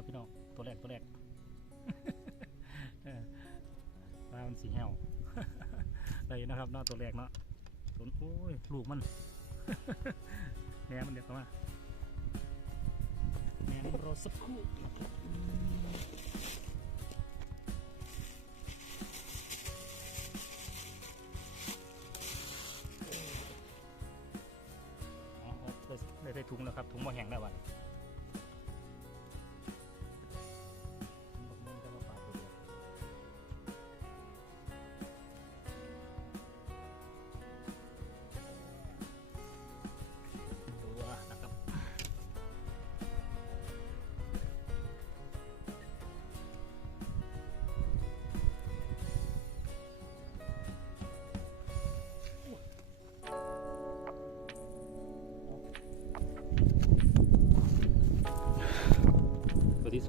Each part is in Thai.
ครับพี่น้องตัวแรกตัวแรกเออปลามันสีเหี่ยวได้อยู่นะครับนาตัวแรกเนาะตัวโอ้ยลูกมันแหนมันเดี๋ยวเข้ามาแหนมันรอสักครู่อ๋อได้ได้ได้ถุงแล้วครับถุงมาแห้งแล้ววัน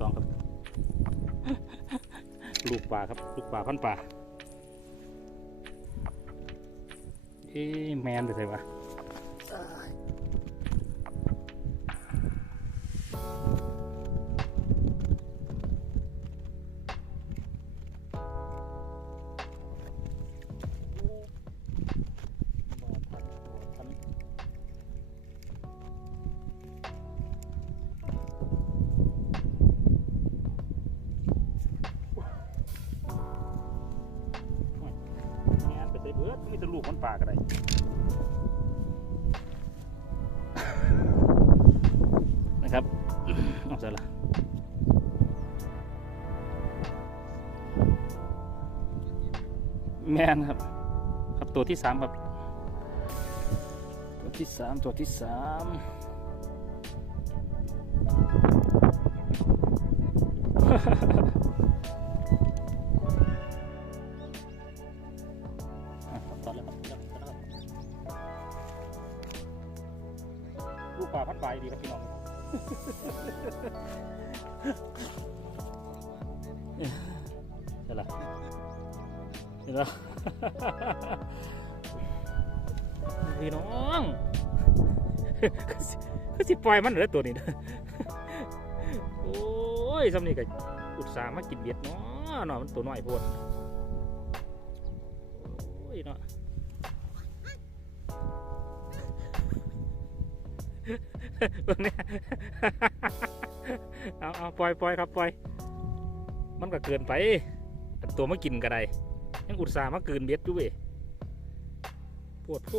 สองครับ ลูกปลาครับ ลูกปลาพันปลาเอ๊แมนไปเลยวะ มีแต่ลูกมันปลากันได้นะครับเอาซะละแม่นครับ ครับตัวที่สามครับ ตัวที่สามตัวที่สาม เห็นละเห็นละพี่น้องคือสิปล่อยมันเหรอตัวนี้โอ้ยสำนี่ก็อุตส่าห์มากินเบียดเนาะเนาะมันตัวน้อยโพดโอ้ยเนาะ เบิ่งนี่ยเอาเอาปล่อยปล่อยครับปล่อย มันก็เกินไป ตัวมากินก็ได้ยังอุตส่าห์มาเกินเบ็ดด้วยเวยปวดโผ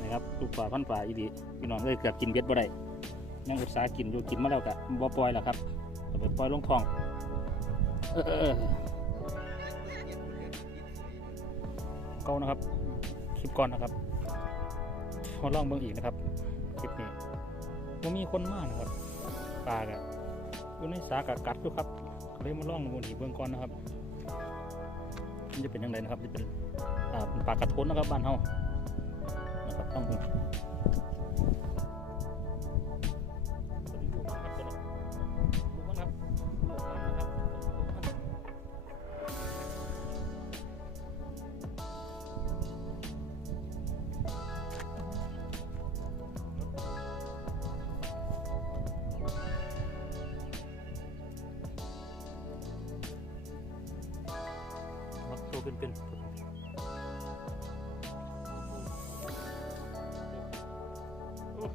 นะครับลูกปลาพันปลาอีดีพี่น้องเอ้ยเกือบกินเบ็ดบ่ได้ยังอุตสาหกินอยู่กินมาแล้วกะบ่ปล่อยแล้วครับเอาไปปล่อยลงท้องเออเออเออเก่านะครับ คลิปก่อนนะครับมาลองเบิ่งอีกนะครับ คลิปนี้ว่ามีคนมากนะครับปลากะอยู่ในสากะกัดอยู่ครับเลยมาล่องบนหีเบื้องก่อนนะครับ มันจะเป็นยังไงนะครับจะเป็นอ่าเป็นปากระทนนะครับบ้านเฮานะครับต้อง ตัวเป็นเป็นโอ้อย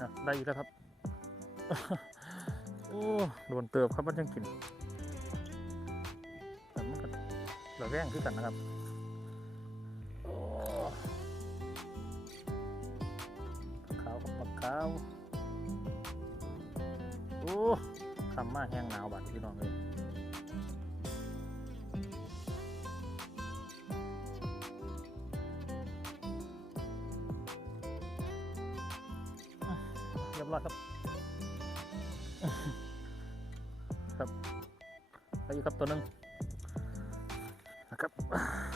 อะได้อีกแล้วครับ โอ้โดนเติบครับมันยังกินแต่มันก็ราแย่งขึ้นกันนะครับขาวกับปักขาวโอ้ทำมาแห้งหนาวบัดที่นอนเลยเรียบร้อยครับ ครับไปอยู่ครับตัวหนึงนะครับ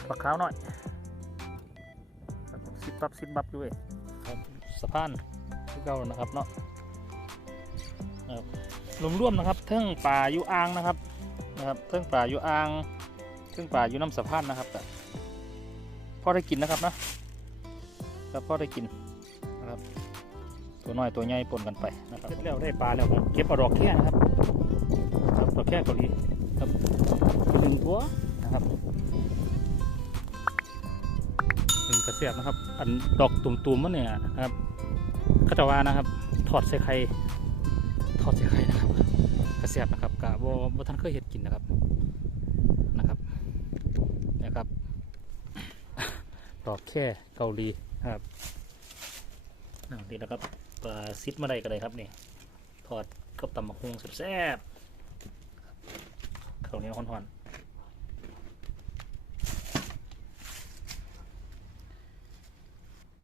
ปลาขาวหน่อยครับซิดบับซิดบับด้วยครับสะพานที่เก่านะครับเนาะรับรวมๆนะครับเทิงป่าอยู่อ่างนะครับนะครับเทิงป่าอยู่อ่างเทิงป่าอยู่น้ำสะพานนะครับแต่พอได้กินนะครับนะครับพอได้กินน ตัวน้อยตัวใหญ่ปนกันไปนะครับเสร็จแล้วได้ปลาแล้วครับเก็บเอาดอกแค่นะครับครับดอกแค่เกาหลีครับหนึ่งตัวนะครับหนึ่งกระเสียบนะครับ อันดอกตุ่มๆมันเนี่ยนะครับก็จะว่านะครับ ถอดใส่ไข่ถอดใส่ไข่นะครับ กระเสียบนะครับกะบ่บ่ท่านเคยเห็ดกินนะครับนะครับนะครับดอกแค่เกาหลีนะครับอ่าดีแล้วครับ ปลาซิดมาได้กันเลยครับนี่ทอดกับตำมะฮุงแซ่บๆข้าวเหนียวห่อนๆ